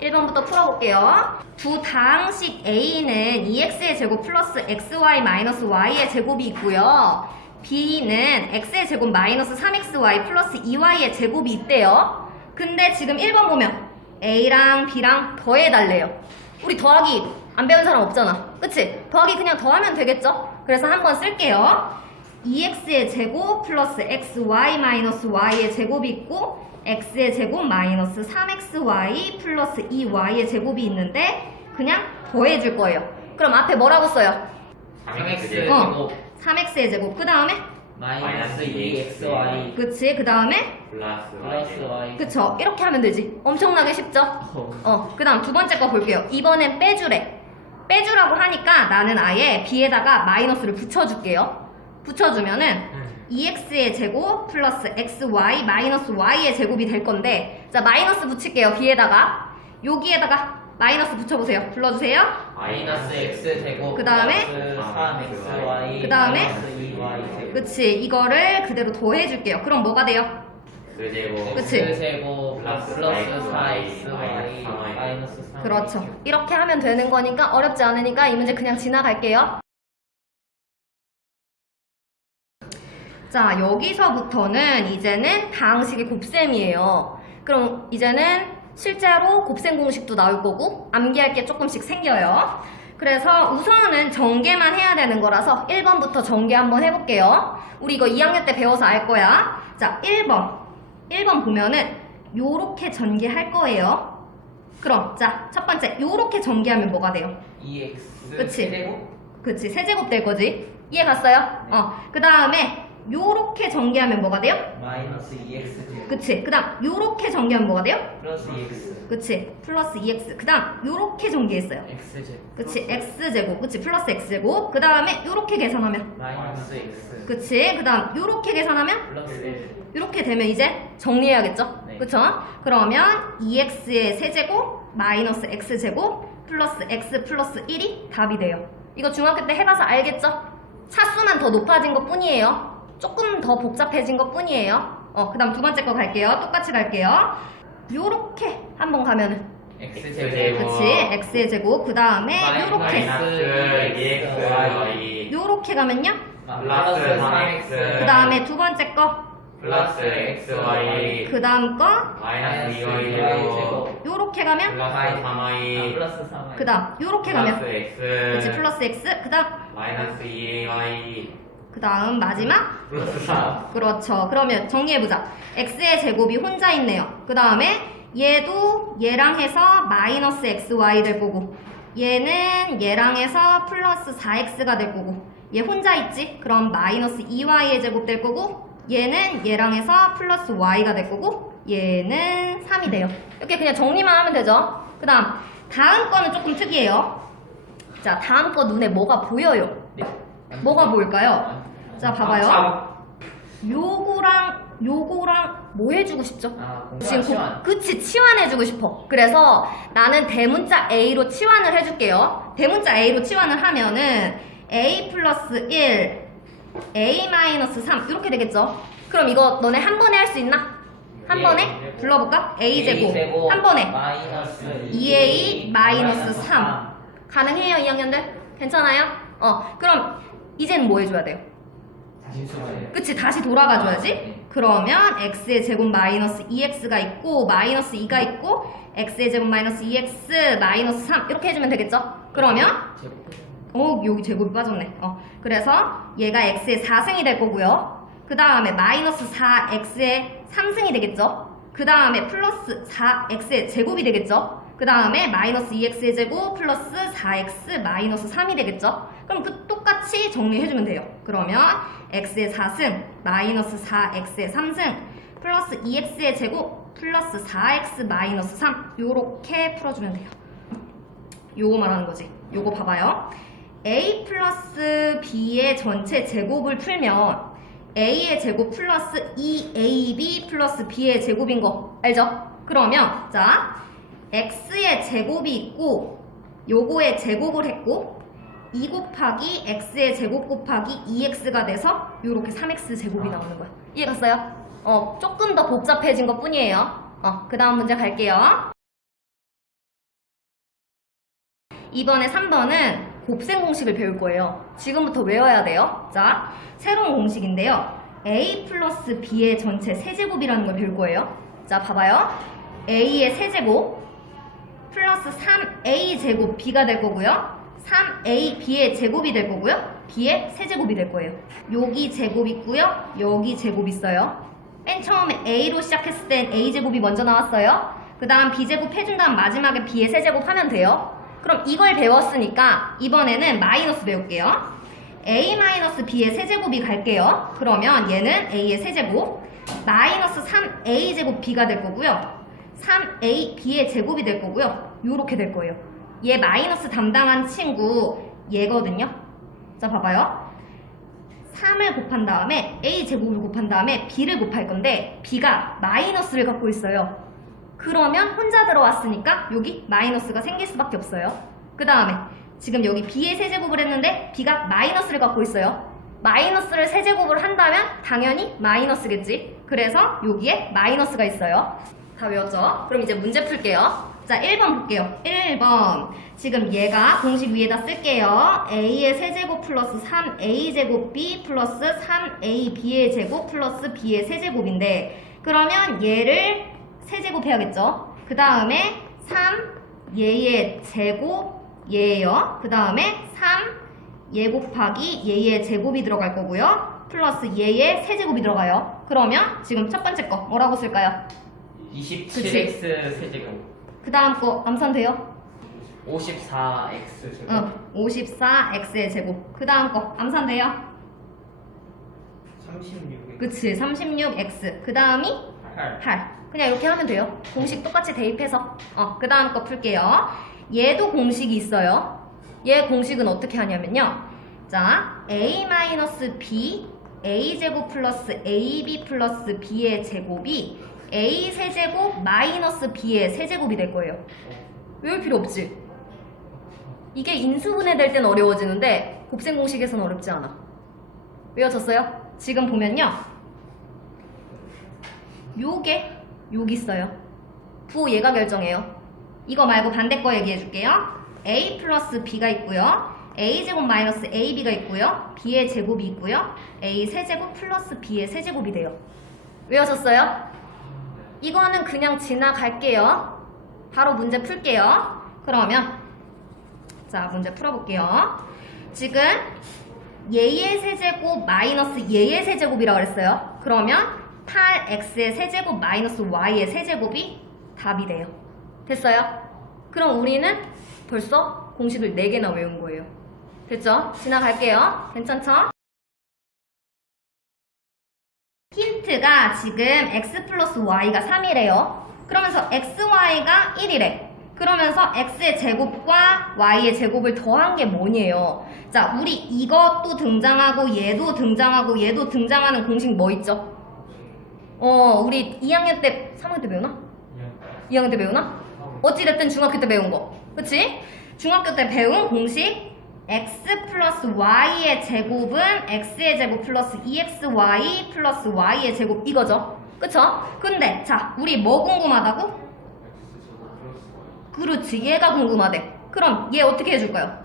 1번부터 풀어볼게요. 두 다항식 A는 2x의 제곱 플러스 xy 마이너스 y의 제곱이 있고요. B는 x의 제곱 마이너스 3xy 플러스 2y의 제곱이 있대요. 근데 지금 1번 보면 A랑 B랑 더해달래요. 우리 더하기 안 배운 사람 없잖아. 그치? 더하기 그냥 더하면 되겠죠? 그래서 한번 쓸게요. 2x의 제곱 플러스 xy 마이너스 y의 제곱이 있고 x의 제곱 마이너스 3xy 플러스 2y의 제곱이 있는데 그냥 더해줄 거예요. 그럼 앞에 뭐라고 써요? 3x 어. 제곱 3x의 제곱 그 다음에 마이너스 2xy 그치 그 다음에 플러스 플러스 y 그쵸 이렇게 하면 되지 엄청나게 쉽죠? 어, 그 다음 두 번째 거 볼게요. 이번엔 빼주래. 빼주라고 하니까 나는 아예 b에다가 마이너스를 붙여줄게요. 붙여주면은 2x의 제곱 플러스 xy 마이너스 y의 제곱이 될 건데 자 마이너스 붙일게요 b에다가 여기에다가 마이너스 붙여보세요 불러주세요 마이너스 x 제곱 그 다음에? 플러스 3xy 그 다음에? 마이너스 2y 제곱 그치 이거를 그대로 더해줄게요 그럼 뭐가 돼요? 그 제곱 그치. x 제곱 플러스 플러스 4xy 4xy 마이너스 3 그렇죠 이렇게 하면 되는 거니까 어렵지 않으니까 이 문제 그냥 지나갈게요 자 여기서부터는 이제는 다항식의 곱셈이에요. 그럼 이제는 실제로 곱셈 공식도 나올 거고 암기할 게 조금씩 생겨요. 그래서 우선은 전개만 해야 되는 거라서 1번부터 전개 한번 해볼게요. 우리 이거 2학년 때 배워서 알 거야. 자 1번. 1번 보면은 요렇게 전개할 거예요. 그럼 자 첫 번째 요렇게 전개하면 뭐가 돼요? 2x 그치. 제곱? 그치 세제곱 될 거지. 이해 갔어요? 어그 다음에 요렇게 전개하면 뭐가 돼요? 마이너스 2x 제곱 그치 그 다음 요렇게 전개하면 뭐가 돼요? 플러스 2x 그치 플러스 2x 그 다음 요렇게 전개했어요 x 제곱 그치 x제곱 그치 플러스 x제곱 그 다음에 요렇게 계산하면 마이너스 x 그치 그 다음 요렇게 계산하면 플러스 이렇게 되면 이제 정리해야겠죠? 네. 그쵸? 그러면 2x의 세제곱 마이너스 x제곱 플러스 x 플러스 1이 답이 돼요. 이거 중학교 때 해봐서 알겠죠? 차수만 더 높아진 것 뿐이에요. 조금 더 복잡해진 것 뿐이에요. 어, 그 다음 두 번째 거 갈게요. 똑같이 갈게요. 요렇게 한번 가면은. X 제곱. 그치? x의 제곱. 그 다음에 요렇게. 마이너스 2xy 요렇게 가면요? 플러스 3x 그 다음에 두 번째 거. 그 플러스 xy 다음 거. 마이너스 2y 제곱. 요렇게 가면? 플러스 3y 플러스 3y 그 다음 요렇게 가면? 플러스 x. 그치 플러스 x. 그 다음 마이너스 2y 그 다음 마지막? 플러스 4 그렇죠. 그러면 정리해보자. X의 제곱이 혼자 있네요. 그 다음에 얘도 얘랑 해서 마이너스 xy 될 거고 얘는 얘랑 해서 플러스 4x가 될 거고 얘 혼자 있지? 그럼 마이너스 2y의 제곱 될 거고 얘는 얘랑 해서 플러스 y가 될 거고 얘는 3이 돼요. 이렇게 그냥 정리만 하면 되죠? 그 다음 다음 거는 조금 특이해요. 자 다음 거 눈에 뭐가 보여요? 네. 뭐가 보일까요? 자 봐봐요 요거랑 요거랑 뭐 해주고 싶죠? 아 지금 시원 그치 치환해주고 싶어 그래서 나는 대문자 A로 치환을 해줄게요 대문자 A로 치환을 하면은 A 플러스 1 A 마이너스 3 이렇게 되겠죠 그럼 이거 너네 한 번에 할 수 있나? 한 예. 번에? 불러볼까? A 제곱 한 번에 마이너스 2A 마이너스 3 가능해요 2학년들? 괜찮아요? 어 그럼 이제는 뭐 해줘야 돼요? 그치 다시 돌아가줘야지? 네. 그러면 x의 제곱 마이너스 2x가 있고 마이너스 2가 있고 x의 제곱 마이너스 2x 마이너스 3 이렇게 해주면 되겠죠? 그러면? 어 여기 제곱이 빠졌네. 어 그래서 얘가 x의 4승이 될 거고요. 그 다음에 마이너스 4x의 3승이 되겠죠? 그 다음에 플러스 4x의 제곱이 되겠죠? 그 다음에 마이너스 2x의 제곱 플러스 4x 마이너스 3이 되겠죠? 그럼 그 똑같이 정리해주면 돼요 그러면 x의 4승 마이너스 4x의 3승 플러스 2x의 제곱 플러스 4x 마이너스 3 요렇게 풀어주면 돼요 요거 말하는 거지. 요거 봐봐요. a 플러스 b의 전체 제곱을 풀면 a의 제곱 플러스 2ab 플러스 b의 제곱인 거 알죠? 그러면 자 x의 제곱이 있고 요거의 제곱을 했고 2 곱하기 x의 제곱 곱하기 2x가 돼서 요렇게 3x 제곱이 나오는 거야. 이해 갔어요? 어, 조금 더 복잡해진 것 뿐이에요. 어, 그 다음 문제 갈게요. 이번에 3번은 곱셈 공식을 배울 거예요. 지금부터 외워야 돼요. 자, 새로운 공식인데요. a 플러스 b의 전체 세제곱이라는 걸 배울 거예요. 자, 봐봐요. a의 세제곱 플러스 3a 제곱 b가 될 거고요. 3a b의 제곱이 될 거고요. b의 세제곱이 될 거예요. 여기 제곱 있고요. 여기 제곱 있어요. 맨 처음에 a로 시작했을 땐 a 제곱이 먼저 나왔어요. 그 다음 b 제곱 해준 다음 마지막에 b의 세제곱 하면 돼요. 그럼 이걸 배웠으니까 이번에는 마이너스 배울게요. a 마이너스 b의 세제곱이 갈게요. 그러면 얘는 a의 세제곱 마이너스 3a 제곱 b가 될 거고요. 3a b의 제곱이 될 거고요. 요렇게 될 거예요. 얘 마이너스 담당한 친구 얘거든요. 자 봐봐요. 3을 곱한 다음에 a 제곱을 곱한 다음에 b를 곱할 건데 b가 마이너스를 갖고 있어요. 그러면 혼자 들어왔으니까 여기 마이너스가 생길 수밖에 없어요. 그 다음에 지금 여기 b의 세제곱을 했는데 b가 마이너스를 갖고 있어요. 마이너스를 세제곱을 한다면 당연히 마이너스겠지. 그래서 여기에 마이너스가 있어요. 다 외웠죠? 그럼 이제 문제 풀게요. 자, 1번 볼게요. 1번. 지금 얘가 공식 위에다 쓸게요. a의 세제곱 플러스 3a제곱 b 플러스 3ab의 제곱 플러스 b의 세제곱인데 그러면 얘를 세제곱 해야겠죠? 그 다음에 3 얘의 제곱 얘예요. 그 다음에 3얘 곱하기 얘의 제곱이 들어갈 거고요. 플러스 얘의 세제곱이 들어가요. 그러면 지금 첫 번째 거 뭐라고 쓸까요? 27x 세제곱 그 다음 거 암산돼요? 54x 제곱 응. 54x의 제곱. 그 다음 거 암산돼요? 36. 그치. 36x. 그 다음이 8 8. 그냥 이렇게 하면 돼요. 공식 똑같이 대입해서. 어, 그 다음 거 풀게요. 얘도 공식이 있어요. 얘 공식은 어떻게 하냐면요. 자, a-b, a제곱 플러스 ab 플러스 b의 제곱이 a 세제곱 마이너스 b의 세제곱이 될 거예요. 외울 필요 없지? 이게 인수분해 될 땐 어려워지는데 곱셈 공식에서는 어렵지 않아. 외워졌어요? 지금 보면요. 요게 여기 있어요. 부 얘가 결정해요. 이거 말고 반대 거 얘기해 줄게요. a 플러스 b가 있고요. a 제곱 마이너스 ab가 있고요. b의 제곱이 있고요. a 세제곱 플러스 b의 세제곱이 돼요. 외워졌어요? 이거는 그냥 지나갈게요. 바로 문제 풀게요. 그러면 자 문제 풀어볼게요. 지금 얘의 세제곱 마이너스 얘의 세제곱이라고 그랬어요. 그러면 8x의 세제곱 마이너스 y의 세제곱이 답이 돼요. 됐어요? 그럼 우리는 벌써 공식을 4개나 외운 거예요. 됐죠? 지나갈게요. 괜찮죠? 힌트가 지금 x 플러스 y가 3이래요. 그러면서 xy가 1이래. 그러면서 x의 제곱과 y의 제곱을 더한 게 뭐니에요? 자, 우리 이것도 등장하고 얘도 등장하고 얘도 등장하는 공식 뭐 있죠? 어, 우리 2학년 때, 3학년 때 배우나? 2학년 때 배우나? 어찌됐든 중학교 때 배운 거. 그치? 중학교 때 배운 공식 x 플러스 y의 제곱은 x의 제곱 플러스 2xy 플러스 y의 제곱 이거죠. 그쵸? 근데 자 우리 뭐 궁금하다고? 그렇지 얘가 궁금하대. 그럼 얘 어떻게 해줄까요?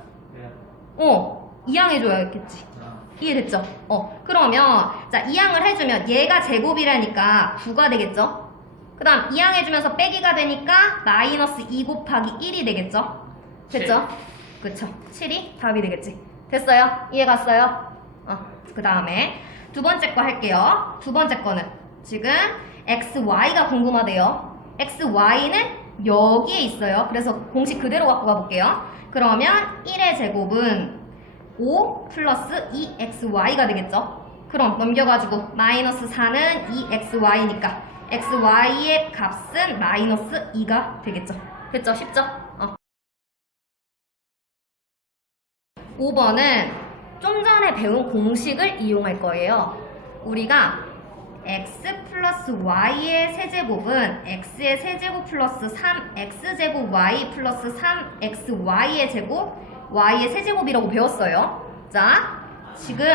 어 이항해줘야겠지. 이해됐죠? 어 그러면 자 이항을 해주면 얘가 제곱이라니까 9가 되겠죠? 그 다음 이항해주면서 빼기가 되니까 마이너스 2 곱하기 1이 되겠죠? 됐죠? 그쵸 7이 답이 되겠지 됐어요? 이해 갔어요? 어, 그 다음에 두 번째 거 할게요 두 번째 거는 지금 xy가 궁금하대요 xy는 여기에 있어요 그래서 공식 그대로 갖고 가볼게요 그러면 1의 제곱은 5 플러스 2xy가 되겠죠 그럼 넘겨가지고 마이너스 4는 2xy니까 xy의 값은 마이너스 2가 되겠죠 됐죠? 쉽죠? 어. 5번은 좀 전에 배운 공식을 이용할 거예요. 우리가 x 플러스 y의 세제곱은 x의 세제곱 플러스 3x제곱 y 플러스 3xy의 제곱 y의 세제곱이라고 배웠어요. 자, 지금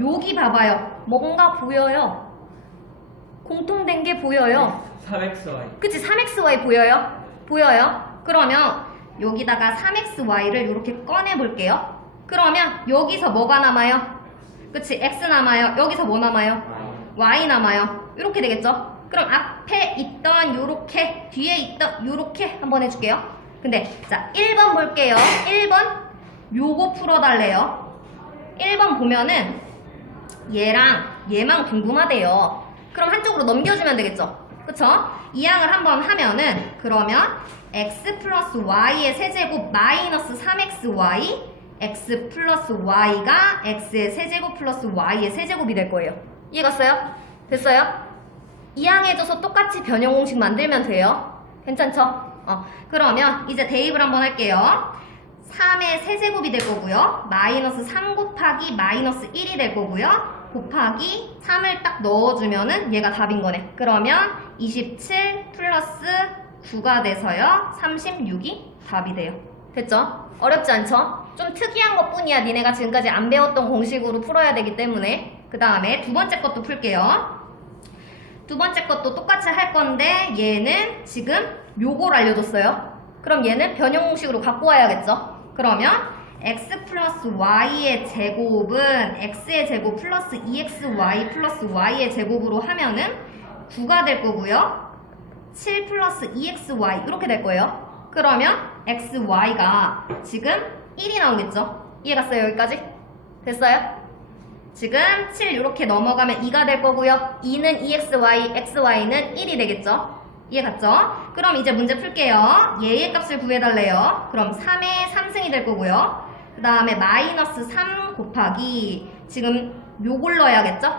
여기 봐봐요. 뭔가 보여요. 공통된 게 보여요. 3xy. 그치 3xy 보여요? 보여요? 그러면 여기다가 3xy를 이렇게 꺼내 볼게요. 그러면 여기서 뭐가 남아요? 그치 x 남아요. 여기서 뭐 남아요? y 남아요. 이렇게 되겠죠? 그럼 앞에 있던 요렇게 뒤에 있던 요렇게 한번 해줄게요. 근데 자 1번 볼게요. 1번 요거 풀어달래요. 1번 보면은 얘랑 얘만 궁금하대요. 그럼 한쪽으로 넘겨주면 되겠죠? 그쵸? 이항을 한번 하면은 그러면 x 플러스 y의 세제곱 마이너스 3xy x 플러스 y가 x의 세제곱 플러스 y의 세제곱이 될 거예요. 이해갔어요? 됐어요? 이항해줘서 똑같이 변형 공식 만들면 돼요. 괜찮죠? 어, 그러면 이제 대입을 한번 할게요. 3의 세제곱이 될 거고요. 마이너스 3 곱하기 마이너스 1이 될 거고요. 곱하기 3을 딱 넣어주면은 얘가 답인 거네. 그러면 27 플러스 9가 돼서요. 36이 답이 돼요. 됐죠? 어렵지 않죠? 좀 특이한 것 뿐이야. 니네가 지금까지 안 배웠던 공식으로 풀어야 되기 때문에. 그 다음에 두 번째 것도 풀게요. 두 번째 것도 똑같이 할 건데 얘는 지금 요걸 알려줬어요. 그럼 얘는 변형 공식으로 갖고 와야겠죠? 그러면 x 플러스 y의 제곱은 x의 제곱 플러스 2xy 플러스 y의 제곱으로 하면은 9가 될 거고요. 7 플러스 2xy 이렇게 될 거예요. 그러면 xy가 지금 1이 나오겠죠? 이해갔어요 여기까지? 됐어요? 지금 7 이렇게 넘어가면 2가 될 거고요. 2는 2xy, xy는 1이 되겠죠? 이해갔죠? 그럼 이제 문제 풀게요. 얘의 값을 구해달래요. 그럼 3의 3승이 될 거고요. 그 다음에 마이너스 3 곱하기 지금 요걸 넣어야겠죠?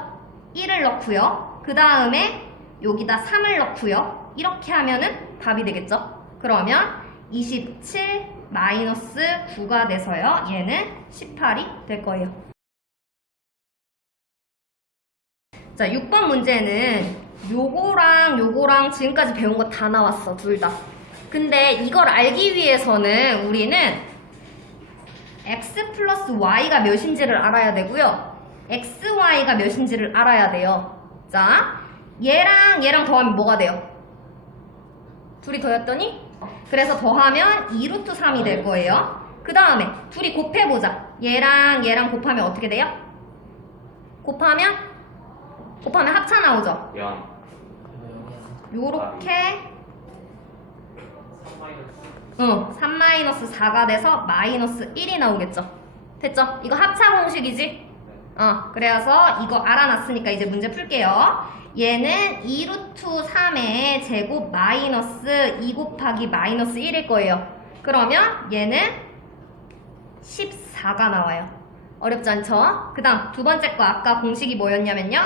1을 넣고요. 그 다음에 여기다 3을 넣고요. 이렇게 하면은 답이 되겠죠? 그러면 27 마이너스 9가 돼서요. 얘는 18이 될 거예요. 자, 6번 문제는 요거랑 요거랑 지금까지 배운 거 다 나왔어, 둘 다. 근데 이걸 알기 위해서는 우리는 x 플러스 y가 몇인지를 알아야 되고요. xy가 몇인지를 알아야 돼요. 자, 얘랑 얘랑 더하면 뭐가 돼요? 둘이 더했더니? 그래서 더하면 2루트 3이 될 거예요. 그 다음에 둘이 곱해보자. 얘랑 얘랑 곱하면 어떻게 돼요? 곱하면? 곱하면 합차 나오죠? 0 요렇게 어, 3-4가 돼서 마이너스 1이 나오겠죠. 됐죠? 이거 합차 공식이지? 어, 그래서 이거 알아놨으니까 이제 문제 풀게요. 얘는 2루트 3의 제곱 마이너스 2 곱하기 마이너스 1일 거예요. 그러면 얘는 14가 나와요. 어렵지 않죠? 그 다음 두 번째 거 아까 공식이 뭐였냐면요.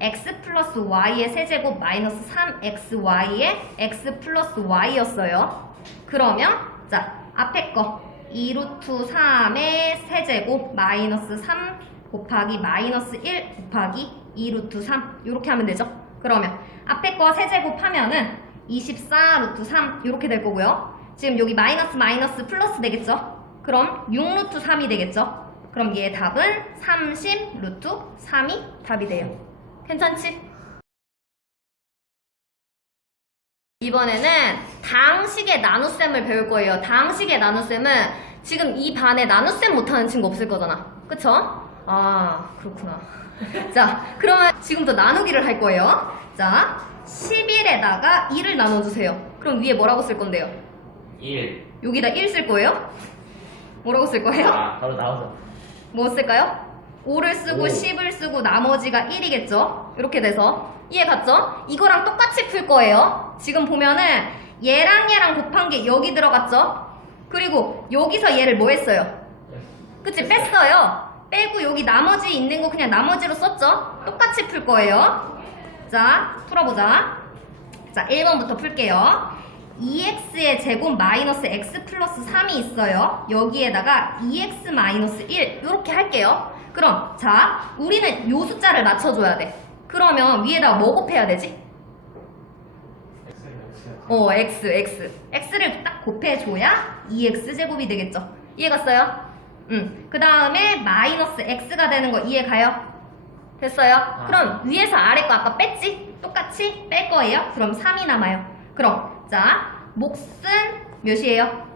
x 플러스 y의 세제곱 마이너스 3xy의 x 플러스 y였어요. 그러면 자 앞에 거 2루트 3의 세제곱 마이너스 3 곱하기 마이너스 1 곱하기 2 루트 3 이렇게 하면 되죠. 그러면 앞에 거 세제곱 하면은 24 루트 3 이렇게 될 거고요. 지금 여기 마이너스 마이너스 플러스 되겠죠? 그럼 6 루트 3이 되겠죠? 그럼 얘의 답은 30 루트 3이 답이 돼요. 괜찮지? 이번에는 당식의 나눗셈을 배울 거예요. 당식의 나눗셈은 지금 이 반에 나눗셈 못하는 친구 없을 거잖아. 그쵸? 아, 그렇구나. 자, 그러면 지금부터 나누기를 할 거예요. 자, 11에다가 2를 나눠주세요. 그럼 위에 뭐라고 쓸 건데요? 1 여기다 1 쓸 거예요? 뭐라고 쓸 거예요? 아 바로 나오죠 뭐 쓸까요? 5를 쓰고 오. 10을 쓰고 나머지가 1이겠죠? 이렇게 돼서 이해 갔죠? 이거랑 똑같이 풀 거예요. 지금 보면은 얘랑 얘랑 곱한 게 여기 들어갔죠? 그리고 여기서 얘를 뭐 했어요? 그치 뺐어요. 빼고 여기 나머지 있는 거 그냥 나머지로 썼죠? 똑같이 풀 거예요. 자 풀어보자. 자 1번부터 풀게요. 2x의 제곱 마이너스 x 플러스 3이 있어요. 여기에다가 2x 마이너스 1 이렇게 할게요. 그럼 자 우리는 요 숫자를 맞춰줘야 돼. 그러면 위에다가 뭐 곱해야 되지? 어 x x x를 딱 곱해줘야 2x 제곱이 되겠죠. 이해 갔어요? 응. 그 다음에 마이너스 x가 되는 거 이해가요? 됐어요? 그럼 위에서 아래 거 아까 뺐지? 똑같이 뺄 거예요. 그럼 3이 남아요. 그럼 자 몫은 몇이에요?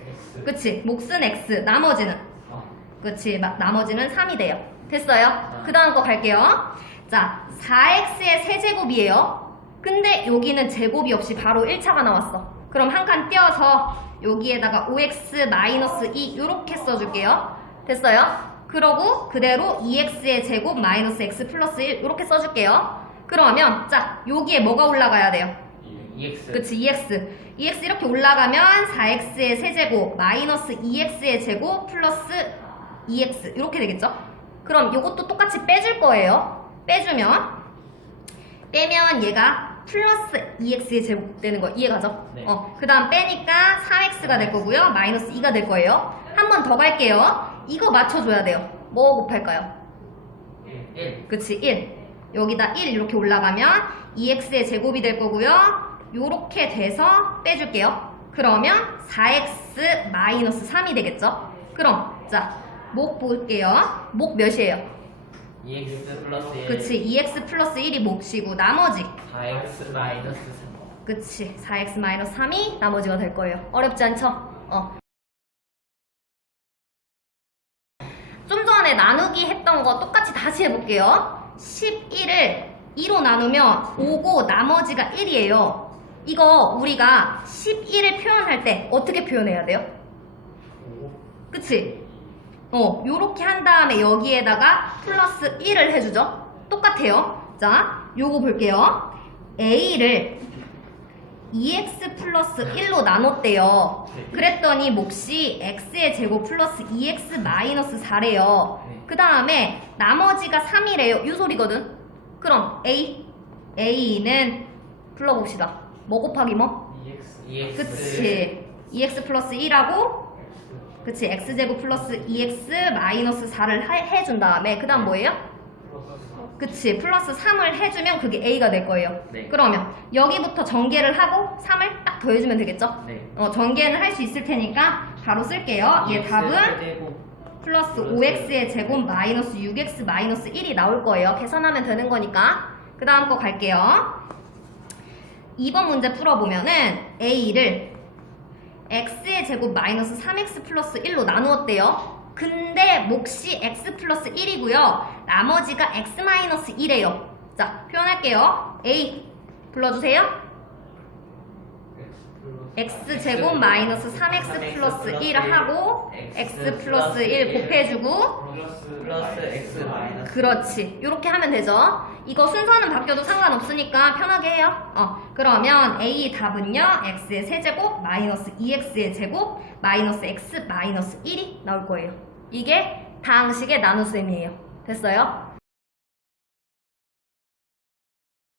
X. 그치 몫은 x 나머지는 어. 그치 마- 나머지는 3이 돼요 됐어요? 그 다음 거 갈게요 자 4x의 세제곱이에요 근데 여기는 제곱이 없이 바로 1차가 나왔어 그럼 한 칸 띄어서 여기에다가 5x 마이너스 2 이렇게 써줄게요 됐어요? 그러고 그대로 2x의 제곱 마이너스 x 플러스 1 이렇게 써줄게요 그러면 자 여기에 뭐가 올라가야 돼요? EX 그치 2x 2x 이렇게 올라가면 4x의 세제곱 마이너스 2x의 제곱 플러스 2x 이렇게 되겠죠? 그럼 이것도 똑같이 빼줄 거예요 빼주면 빼면 얘가 플러스 2x의 제곱 되는 거 이해가죠? 네. 어, 그 다음 빼니까 3x가 될 거고요. 마이너스 2가 될 거예요. 한 번 더 갈게요. 이거 맞춰줘야 돼요. 뭐 곱할까요? 1 그치 1 여기다 1 이렇게 올라가면 2x의 제곱이 될 거고요. 요렇게 돼서 빼줄게요. 그러면 4x 마이너스 3이 되겠죠? 그럼 자 목 볼게요. 목 몇이에요? EX 플러스 1 그치 2x 플러스 1이 몫이고 나머지 4X 마이너스 3 그치 4x 마이너스 3이 나머지가 될 거예요 어렵지 않죠? 어. 좀 전에 나누기 했던 거 똑같이 다시 해볼게요 11을 2로 나누면 5고 나머지가 1이에요 이거 우리가 11을 표현할 때 어떻게 표현해야 돼요? 그치? 어, 요렇게 한 다음에 여기에다가 플러스 1을 해주죠? 똑같아요. 자, 요거 볼게요. A를 2x 플러스 1로 나눴대요. 그랬더니 몫이 x의 제곱 플러스 2x 마이너스 4래요. 네. 그 다음에 나머지가 3이래요. 요 소리거든. 그럼 A, A는 불러봅시다. 뭐 곱하기 뭐? EX. EX 그치. 2x 플러스 1하고 그치 x제곱 플러스 2x 마이너스 4를 해준 다음에 그 다음 뭐예요? 그치 플러스 3을 해주면 그게 a가 될 거예요 네. 그러면 여기부터 전개를 하고 3을 딱 더해주면 되겠죠? 네 어 전개는 할 수 있을 테니까 바로 쓸게요 얘 답은 플러스 5x의 제곱 마이너스 6x 마이너스 1이 나올 거예요 계산하면 되는 거니까 그 다음 거 갈게요 2번 문제 풀어보면은 a를 x의 제곱 마이너스 3x 플러스 1로 나누었대요. 근데 몫이 x 플러스 1이고요. 나머지가 x 마이너스 1이에요. 자, 표현할게요. a 불러주세요. X 제곱 마이너스 3x 플러스 1 하고 x 플러스 1 곱해주고 플러스 X 마이너스 그렇지. 이렇게 하면 되죠. 이거 순서는 바뀌어도 상관없으니까 편하게 해요. 어, 그러면 A 답은요. x의 세제곱 마이너스 2x의 제곱 마이너스 x 마이너스 1이 나올 거예요. 이게 다항식의 나눗셈이에요. 됐어요?